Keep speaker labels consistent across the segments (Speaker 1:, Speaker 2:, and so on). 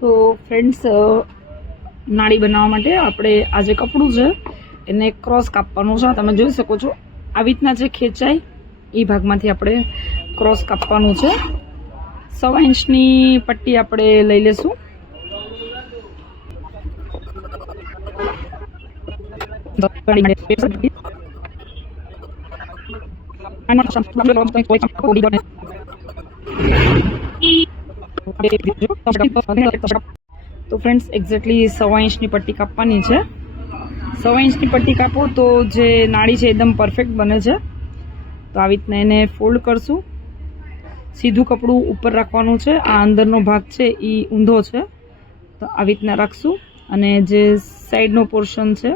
Speaker 1: તો ફ્રેન્ડ્સ નાળી બનાવવા માટે આપણે આ જે કપડું છે, એને ક્રોસ કાપવાનું છે. તમે જોઈ શકો છો. આવી રીતના જે ખેંચાય એ ભાગમાંથી આપણે ક્રોસ કાપવાનું છે. સવા ઇંચની પટ્ટી આપણે લઈ લેશું. તો ફ્રેન્ડ્સ એક્ઝેક્ટલી સવા ઇંચની પટ્ટી કાપવાની છે. સવા ઇંચની પટ્ટી કાપો તો જે નાળી છે, એકદમ પરફેક્ટ બને છે. તો આવી રીતના એને ફોલ્ડ કરશું. સીધું કપડું ઉપર રાખવાનું છે. આ અંદરનો ભાગ છે એ ઊંધો છે. તો આવી રીતના રાખશું. અને જે સાઈડનો પોર્શન છે,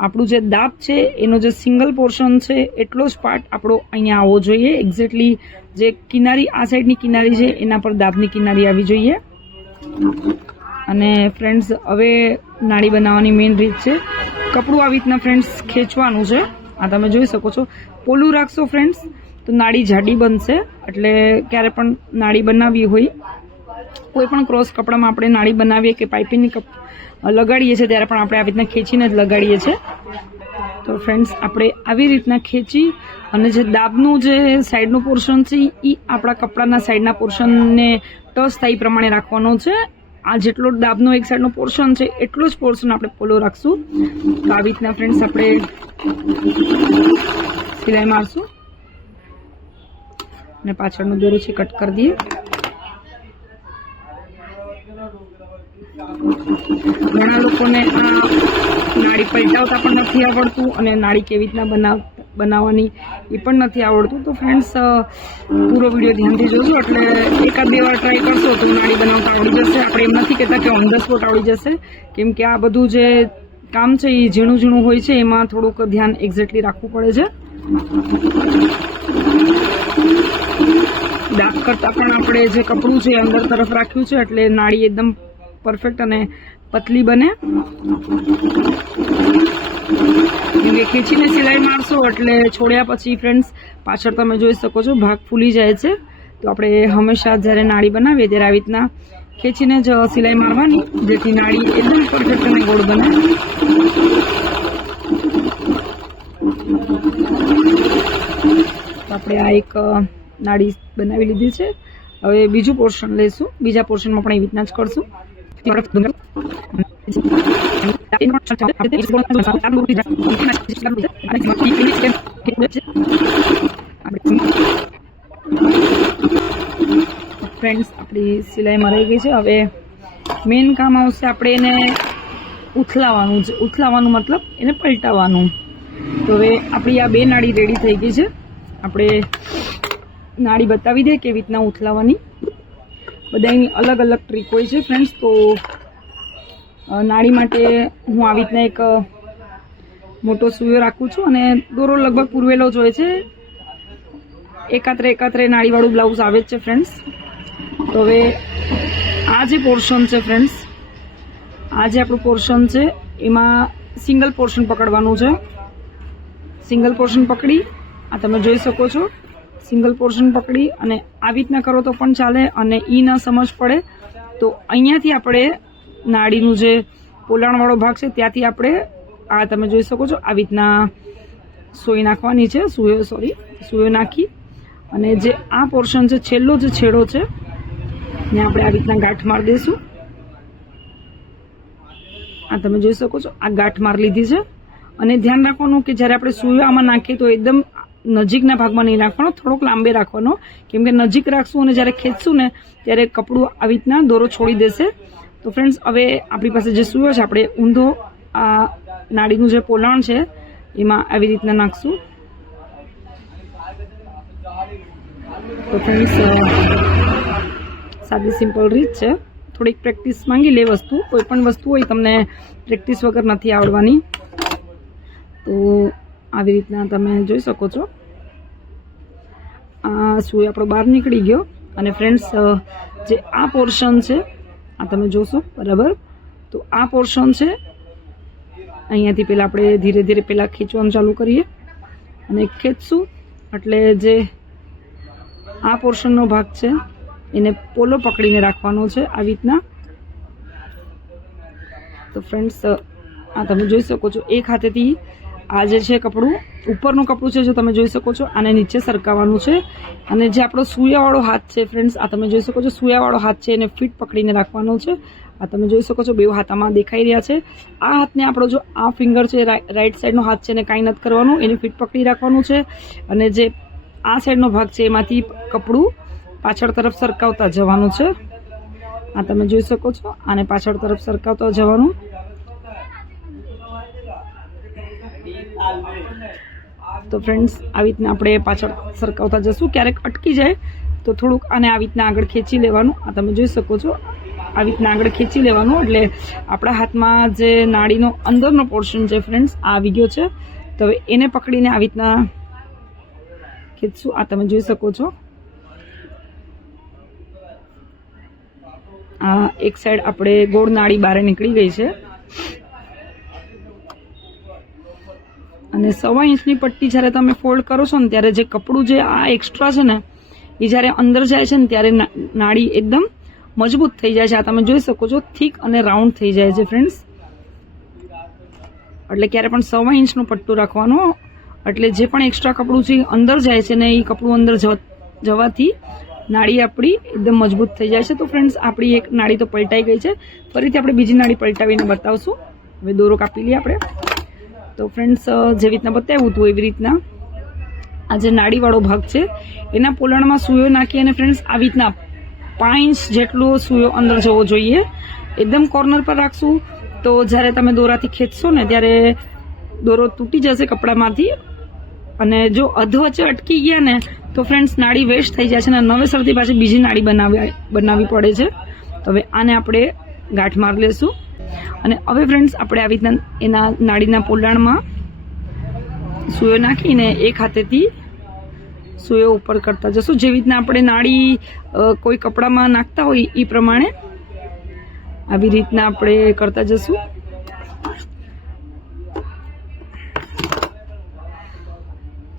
Speaker 1: આપણું જે દાબ છે, એનો જે સિંગલ પોર્શન છે, એટલો જ પાર્ટ આપણો અહીંયા આવવો જોઈએ. એક્ઝેક્ટલી જે કિનારી, આ સાઈડની કિનારી છે, એના પર દાબની કિનારી આવી જોઈએ. અને ફ્રેન્ડ્સ હવે નાળી બનાવવાની મેઇન રીત છે. કપડું આવી રીતના ફ્રેન્ડ્સ ખેંચવાનું છે. આ તમે જોઈ શકો છો. પોલું રાખશો ફ્રેન્ડ્સ તો નાળી જાડી બનશે. એટલે ક્યારે પણ નાળી બનાવવી હોય, કોઈ પણ ક્રોસ કપડામાં આપણે નાળી બનાવીએ કે પાઇપિંગની કપ લગાડીએ છીએ, ત્યારે પણ આપણે આવી રીતના ખેંચીને જ લગાડીએ છીએ. તો ફ્રેન્ડ્સ આપણે આવી રીતના ખેંચી અને જે દાબનું જે સાઈડનું પોર્શન છે એ આપણા કપડાના સાઈડના પોર્શનને ટચ થાય પ્રમાણે રાખવાનો છે. આ જેટલો દાબનો એક સાઈડનો પોર્શન છે, એટલો જ પોર્શન આપણે પોલો રાખશું. તો આવી રીતના ફ્રેન્ડ્સ આપણે સિલાઈ મારશું. અને પાછળનું દોરો છે, કટ કરી દઈએ. ઘણા લોકોને નાળી પલટાવતા પણ નથી આવડતું અને નાળી કેવી રીતના બનાવ, બનાવવાની એ પણ નથી આવડતું. તો ફ્રેન્ડ્સ પૂરો વીડિયો ધ્યાનથી જોજો. એટલે એકાદ બે વાર ટ્રાય કરશો તો નાળી બનાવતા આવડી જશે. આપણે એમ નથી કહેતા કે ઓન ધ સ્પોટ આવડી જશે. કેમ કે આ બધું જે કામ છે એ ઝીણું ઝીણું હોય છે, એમાં થોડુંક ધ્યાન એક્ઝેક્ટલી રાખવું પડે છે. દાગ કરતાં પણ આપણે જે કપડું છે અંદર તરફ રાખ્યું છે, એટલે નાળી એકદમ પરફેક્ટ અને પતલી બને. એવી ખેંચીને સિલાઈ મારશો એટલે છોડ્યા પછી ફ્રેન્ડ્સ પાછળ તમે જોઈ શકો છો, ભાગ ફૂલી જાય છે. તો આપણે હંમેશા જ્યારે નાળી બનાવીએ ત્યારે આવી રીતના ખેંચીને જ સિલાઈ મારવાની, જેથી નાળી એકદમ પરફેક્ટ અને ગોળ બને. આપણે આ એક નાળી બનાવી લીધી છે. હવે બીજું પોર્શન લઈશું. બીજા પોર્શનમાં પણ એવી રીતના જ કરશું. ફ્રેન્ડ્સ આપણી સિલાઈ મરાઈ ગઈ છે. હવે મેઇન કામ આવશે આપણે એને ઉથલાવાનું છે. ઉથલાવાનું મતલબ એને પલટાવવાનું તો હવે આપણી આ બે નાળી રેડી થઈ ગઈ છે. આપણે નાળી બતાવી દે કેવી રીતના ઉથલાવાની. બધાની અલગ અલગ ટ્રીક હોય છે ફ્રેન્ડ્સ તો નાળી માટે હું આવી રીતના એક મોટો સુયો રાખું છું અને દોરો લગભગ પૂરવેલો જ હોય છે. એકાત્રે એકાત્રે નાળીવાળું બ્લાઉઝ આવે જ છે ફ્રેન્ડ્સ તો હવે આ જે પોર્શન છે ફ્રેન્ડ્સ આ જે આપણું પોર્શન છે, એમાં સિંગલ પોર્શન પકડવાનું છે. સિંગલ પોર્શન પકડી આ તમે જોઈ શકો છો. સિંગલ પોર્શન પકડી અને આવી રીતના કરો તો પણ ચાલે અને ઈ ન સમજ પડે. તો અહીંયાથી આપણે નાળીનું જે પોલાણવાળો ભાગ છે ત્યાંથી આપણે આ તમે જોઈ શકો છો આવી રીતના સોય નાખવાની છે, સુયો સોરી સુયો નાખી. અને જે આ પોર્શન છે, છેલ્લો જે છેડો છે, ને આપણે આવી રીતના ગાંઠ મારી દઈશું. આ તમે જોઈ શકો છો, આ ગાંઠ માર લીધી છે. અને ધ્યાન રાખવાનું કે જ્યારે આપણે સુયો આમાં નાખીએ તો એકદમ નજીકના ભાગમાં નહીં રાખવાનો, થોડોક લાંબે રાખવાનો. કેમ કે નજીક રાખશું અને જ્યારે ખેંચશું ને, ત્યારે કપડું આવી રીતના દોરો છોડી દેશે. તો ફ્રેન્ડ્સ હવે આપણી પાસે જે સુયો છે, આપણે ઊંધો, આ નાળીનું જે પોલાણ છે, એમાં આવી રીતના નાખશું. તો ફ્રેન્ડ્સ સાદી સિમ્પલ રીત છે. થોડીક પ્રેક્ટિસ માંગી લે વસ્તુ, કોઈ પણ વસ્તુ હોય તમને પ્રેક્ટિસ વગર નથી આવડવાની. તો આવી રીતના તમે જોઈ શકો છો. આ સુઈ આપણો બહાર નીકળી ગયો. અને ફ્રેન્ડ્સ જે આ પોર્શન છે, આ તમે જોશો, બરાબર? તો આ પોર્શન છે, અહીંયાથી પહેલાં આપણે ધીરે ધીરે પહેલાં ખેંચવાનું ચાલુ કરીએ. અને ખેંચશું, એટલે જે આ પોર્શનનો ભાગ છે, એને પોલો પકડીને રાખવાનો છે આવી રીતના. તો ફ્રેન્ડ્સ આ તમે જોઈ શકો છો, એક હાથેથી આ જે છે કપડું ઉપરનું કપડું છે, જે તમે જોઈ શકો છો અને નીચે સરકાવવાનું છે. અને જે આપણો સૂયાવાળો હાથ છે ફ્રેન્ડ્સ આ તમે જોઈ શકો છો, સૂયાવાળો હાથ છે, એને ફિટ પકડીને રાખવાનો છે. આ તમે જોઈ શકો છો બે હાથામાં દેખાઈ રહ્યા છે. આ હાથને આપણો જો આ ફિંગર છે રાઈટ સાઈડનો હાથ છે, એને કાંઈ નથી કરવાનું, એને ફિટ પકડી રાખવાનું છે. અને જે આ સાઈડનો ભાગ છે, એમાંથી કપડું પાછળ તરફ સરકાવતા જવાનું છે. આ તમે જોઈ શકો છો, આને પાછળ તરફ સરકાવતા જવાનું. તો ફ્રેન્ડ્સ આવી રીતના આપણે પાછળ સરકાવતા જશું. ક્યારેક અટકી જાય, તો થોડુંક આને આવી રીતના આગળ ખેંચી લેવાનું. આ તમે જોઈ શકો છો. આવી રીતના આગળ ખેંચી લેવાનું. એટલે આપણા હાથમાં જે નાળીનો અંદરનો પોર્શન છે ફ્રેન્ડ્સ આ આવી ગયો છે. તો હવે એને પકડીને આવી રીતના ખેંચશું. આ તમે જોઈ શકો છો. આ એક સાઈડ આપણે ગોળ નાળી બહાર નીકળી ગઈ છે. અને સવા ઇંચની પટ્ટી જ્યારે તમે ફોલ્ડ કરો છો ને, ત્યારે જે કપડું જે આ એક્સ્ટ્રા છે ને, એ જ્યારે અંદર જાય છે ને, ત્યારે નાળી એકદમ મજબૂત થઈ જાય છે. આ તમે જોઈ શકો છો, થીક અને રાઉન્ડ થઈ જાય છે ફ્રેન્ડ્સ એટલે ક્યારે પણ સવા ઇંચનું પટ્ટું રાખવાનું, એટલે જે પણ એક્સ્ટ્રા કપડું છે અંદર જાય છે ને, એ કપડું અંદર જવાથી નાળી આપણી એકદમ મજબૂત થઈ જાય છે. તો ફ્રેન્ડ્સ આપણી એક નાળી તો પલટાઈ ગઈ છે. ફરીથી આપણે બીજી નાળી પલટાવીને બતાવશું. હવે દોરો કાપી લઈએ આપણે. તો ફ્રેન્ડ્સ જેવી રીતના બતાવ્યું હતું એવી રીતના, આ જે નાડીવાળો ભાગ છે, એના પોલાણમાં સૂયો નાખી અને ફ્રેન્ડ્સ આવી રીતના પાંચ જેટલો સૂયો અંદર જવો જોઈએ. એકદમ કોર્નર પર રાખશું. તો જ્યારે તમે દોરાથી ખેંચશો ને, ત્યારે દોરો તૂટી જશે કપડામાંથી. અને જો અધવચ્ચે અટકી ગયા ને, તો ફ્રેન્ડ્સ નાડી વેસ્ટ થઈ જાય છે અને નવેસરથી પાછી બીજી નાડી બનાવી બનાવવી પડે છે. તો હવે આને આપણે ગાંઠ મારી લેશું. અને હવે ફ્રેન્ડ્સ આપણે આવી રીતના એના નાળીના પોલાણમાં સૂયો નાખીને એક હાથેથી સૂયો ઉપર કરતા જશું. જેવી રીતના આપણે નાળી કોઈ કપડામાં નાખતા હોય એ પ્રમાણે આવી રીતના આપણે કરતા જશું.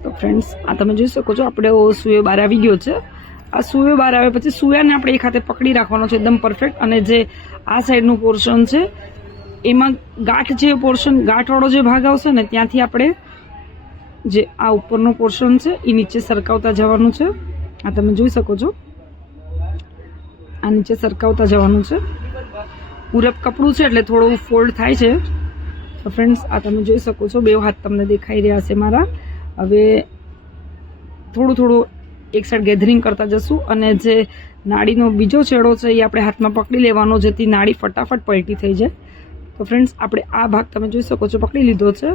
Speaker 1: તો ફ્રેન્ડ્સ આ તમે જોઈ શકો છો, આપણે સૂયો બહાર આવી ગયો છે. આ સૂયો બહાર આવે પછી સૂયાને આપણે એક હાથે પકડી રાખવાનો છે, એકદમ પરફેક્ટ અને જે આ સાઈડનું પોર્શન છે, એમાં ગાંઠ જે પોર્શન ગાંઠવાળો જે ભાગ આવશે ને, ત્યાંથી આપણે જે આ ઉપરનો પોર્શન છે, એ નીચે સરકાવતા જવાનું છે. આ તમે જોઈ શકો છો. આ નીચે સરકાવતા જવાનું છે. પૂરબ કપડું છે એટલે થોડું ફોલ્ડ થાય છે. તો ફ્રેન્ડ્સ આ તમે જોઈ શકો છો. બે હાથ તમને દેખાઈ રહ્યા છે મારા. હવે થોડું થોડું એક સાઈડ ગેધરિંગ કરતા જશું અને જે નાડીનો બીજો છેડો છે એ આપણે હાથમાં પકડી લેવાનો, જેથી નાડી ફટાફટ પલટી થઈ જાય. તો ફ્રેન્ડ્સ આપણે આ ભાગ તમે જોઈ શકો છો, પકડી લીધો છે.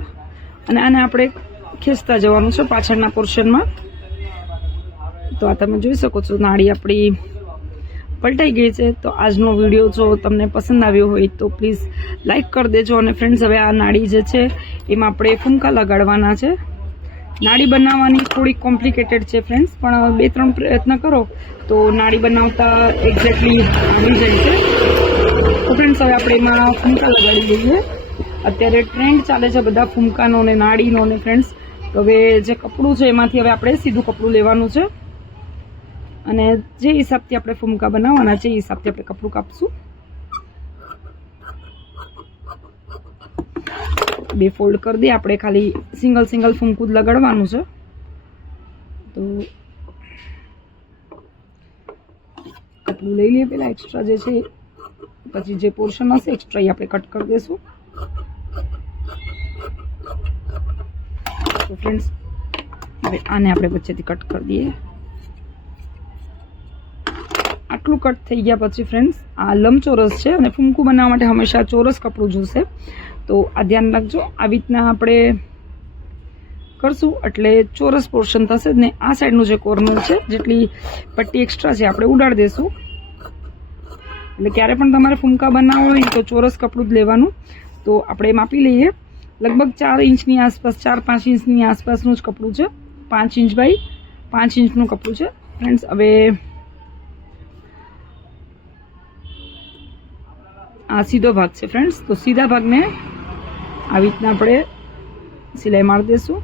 Speaker 1: અને આને આપણે ખેંચતા જવાનું છે પાછળના પોર્શનમાં. તો આ તમે જોઈ શકો છો નાડી આપણી પલટાઈ ગઈ છે. તો આજનો વીડિયો જો તમને પસંદ આવ્યો હોય તો પ્લીઝ લાઈક કરી દેજો. અને ફ્રેન્ડ્સ હવે આ નાડી જે છે, એમાં આપણે ફૂમકા લગાડવાના છે. નાડી બનાવવાની થોડી કોમ્પ્લિકેટેડ છે ફ્રેન્ડ્સ પણ બે ત્રણ પ્રયત્ન કરો તો નાડી બનાવતા એક્ઝેક્ટલી આવી છે. તો ફ્રેન્ડ્સ હવે આપણે એમાં ફૂમકા લગાડી દઈએ. અત્યારે ટ્રેન્ડ ચાલે છે બધા ફૂમકાનો ને નાડીનો અને ફ્રેન્ડ્સ તો હવે જે કપડું છે એમાંથી હવે આપણે સીધું કપડું લેવાનું છે. અને જે હિસાબથી આપણે ફૂમકા બનાવવાના છે, એ હિસાબથી આપણે કપડું કાપશું. બે ફોલ્ડ કરી દઈએ. આપણે ખાલી સિંગલ સિંગલ ફૂંકું જ લગાડવાનું છે. તો કપડું લઈ લઈએ પહેલાં એક્સ્ટ્રા જે છે, પછી જે પોર્શન હશે એક્સ્ટ્રા એ આપણે કટ કરી દઈશું. તો ફ્રેન્ડ્સ હવે આને આપણે વચ્ચેથી કટ કરી દઈએ. આટલું કટ થઈ ગયા પછી ફ્રેન્ડ્સ આ લંબચોરસ છે અને ફૂમકું બનાવવા માટે હંમેશા ચોરસ કપડું જોશે તો આ ધ્યાન રાખજો. આવી રીતના આપણે કરશું. એટલે ચોરસ પોર્શન થશે ને આ સાઈડનું જે કોર્નર છે, જેટલી પટ્ટી એક્સ્ટ્રા છે, આપણે ઉડાડી દઈશું એટલે ક્યારે પણ તમારે ફૂમકા બનાવવા હોય તો ચોરસ કપડું જ લેવાનું. તો આપણે માપી લઈએ. લગભગ ચાર ઇંચની આસપાસ, ચાર પાંચ ઇંચની આસપાસનું જ કપડું છે. પાંચ ઇંચ બાય પાંચ ઇંચનું કપડું છે. ફ્રેન્ડ્સ હવે આ સીધો ભાગ છે ફ્રેન્ડ્સ તો સીધા ભાગને આવી રીતના આપણે સિલાઈ મારી દઈશું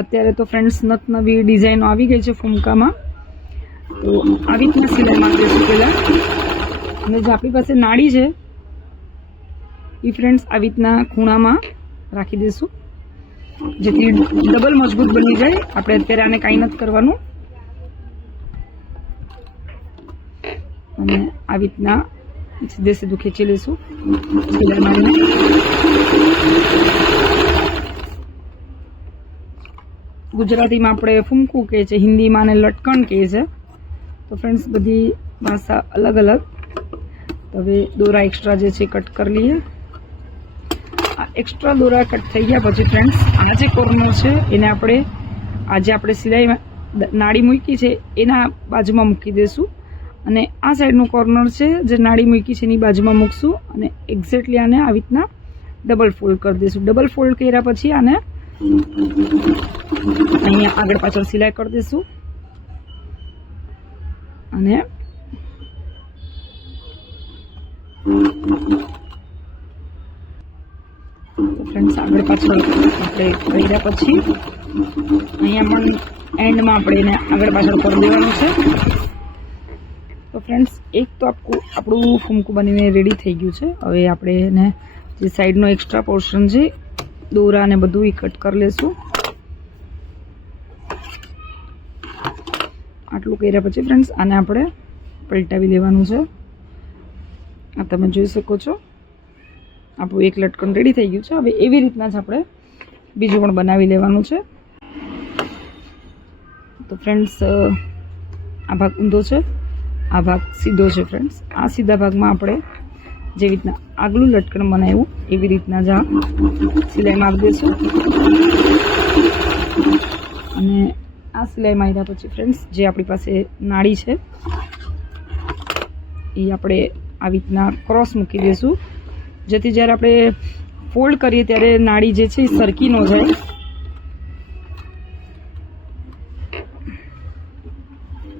Speaker 1: અત્યારે તો ફ્રેન્ડ્સ નત નવી ડિઝાઇનો આવી ગઈ છે ફૂમકામાં. તો આવી રીતના સિલાઈ મારી દઈશું પહેલાં. અને જે આપણી પાસે નાડી છે, એ ફ્રેન્ડ્સ આવી રીતના ખૂણામાં રાખી દઈશું જેથી ડબલ મજબૂત બની જાય. આપણે અત્યારે આને કાંઈ નથી કરવાનું. અને આવી રીતના સીધે સીધું ખેંચી લઈશું. ગુજરાતીમાં આપણે ફૂમકું કહે છે, હિન્દીમાં ને લટકણ કહે છે. તો ફ્રેન્ડ્સ બધી ભાષા અલગ અલગ હવે દોરા એક્સ્ટ્રા જે છે કટ કરી લઈએ. આ એક્સ્ટ્રા દોરા કટ થઈ ગયા પછી ફ્રેન્ડ્સ આ જે કોર્નર છે, એને આપણે આજે આપણે સિલાઈ નાડી મૂકી છે, એના બાજુમાં મૂકી દઈશું અને આ સાઈડનું કોર્નર છે, જે નાડી મૂકી છે, એની બાજુમાં મૂકશું અને એક્ઝેક્ટલી આને આવી રીતના ડબલ ફોલ્ડ કરી દઈશું. ડબલ ફોલ્ડ કર્યા પછી આને અહીંયા આગળ પાછળ સિલાઈ કરી દઈશું. અને ફ્રેન્ડ્સ આગળ પાછળ આપણે કર્યા પછી અહીંયા પણ એન્ડમાં આપણે એને આગળ પાછળ કરી દેવાનું છે. તો ફ્રેન્ડ્સ એક તો આપણું આપણું ફૂમકું બનીને રેડી થઈ ગયું છે. હવે આપણે એને જે સાઈડનો એક્સ્ટ્રા પોર્શન છે, દોરા ને બધું એ કટ કરી લેશું. આટલું કર્યા પછી ફ્રેન્ડ્સ આને આપણે પલટાવી લેવાનું છે. આ તમે જોઈ શકો છો. આપણું એક લટકન રેડી થઈ ગયું છે. હવે એવી રીતના જ આપણે બીજું પણ બનાવી લેવાનું છે. તો ફ્રેન્ડ્સ આ ભાગ ઊંધો છે. આ ભાગ સીધો છે ફ્રેન્ડ્સ આ સીધા ભાગમાં આપણે જેવી રીતના આગલું લટકણ બનાવ્યું, એવી રીતના જ આ સિલાઈ મારી દઈશું. અને આ સિલાઈ માર્યા પછી ફ્રેન્ડ્સ જે આપણી પાસે નાળી છે, એ આપણે આવી રીતના ક્રોસ મૂકી દઈશું. જેથી જ્યારે આપણે ફોલ્ડ કરીએ ત્યારે નાળી જે છે એ સરકી ન જાય.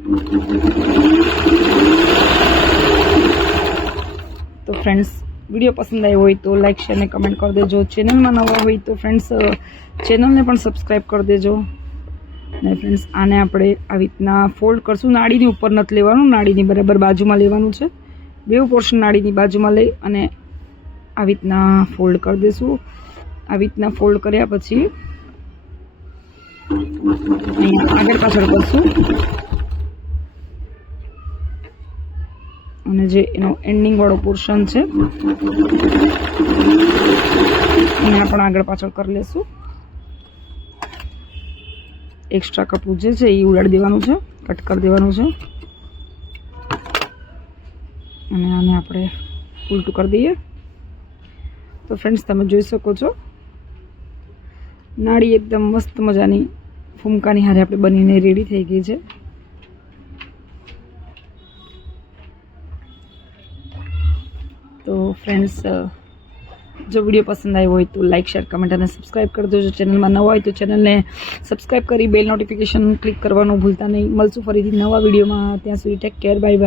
Speaker 1: તો ફ્રેન્ડ્સ વીડિયો પસંદ આવ્યો હોય તો લાઇક શેર અને કમેન્ટ કરી દેજો. ચેનલમાં નવા હોય તો ફ્રેન્ડ્સ ચેનલને પણ સબસ્ક્રાઈબ કરી દેજો. અને ફ્રેન્ડ્સ આને આપણે આવી રીતના ફોલ્ડ કરશું. નાળીની ઉપર નથી લેવાનું, નાળીની બરાબર બાજુમાં લેવાનું છે. બે પોર્શન નાળીની બાજુમાં લઈ અને આવી રીતના ફોલ્ડ કરી દઈશું આવી રીતના ફોલ્ડ કર્યા પછી આગળ પાછળ કરશું. અને જે એનો એન્ડિંગ વાળો પોર્શન છે, એને પણ આગળ પાછળ કરી લેશું. એક્સ્ટ્રા કપડું જે છે, એ ઉડાડી દેવાનું છે કટ કરી દેવાનું છે. અને આને આપણે ઉલટું કરી દઈએ. તો ફ્રેન્ડ્સ તમે જોઈ શકો છો, નાળી એકદમ મસ્ત મજાની ફૂમકાની હારે આપણે બનીને રેડી થઈ ગઈ છે. ફ્રેન્ડ્સ જો વીડિયો પસંદ આવ્યો હોય તો લાઇક શેર કમેન્ટ અને સબસ્ક્રાઇબ કરી દેજો. ચેનલમાં નવા હોય તો ચેનલને સબસ્ક્રાઇબ કરી બેલ નોટિફિકેશન ક્લિક કરવાનું ભૂલતા નહીં. મળશું ફરીથી નવા વિડીયોમાં. ત્યાં સુધી ટેક કેર બાય બાય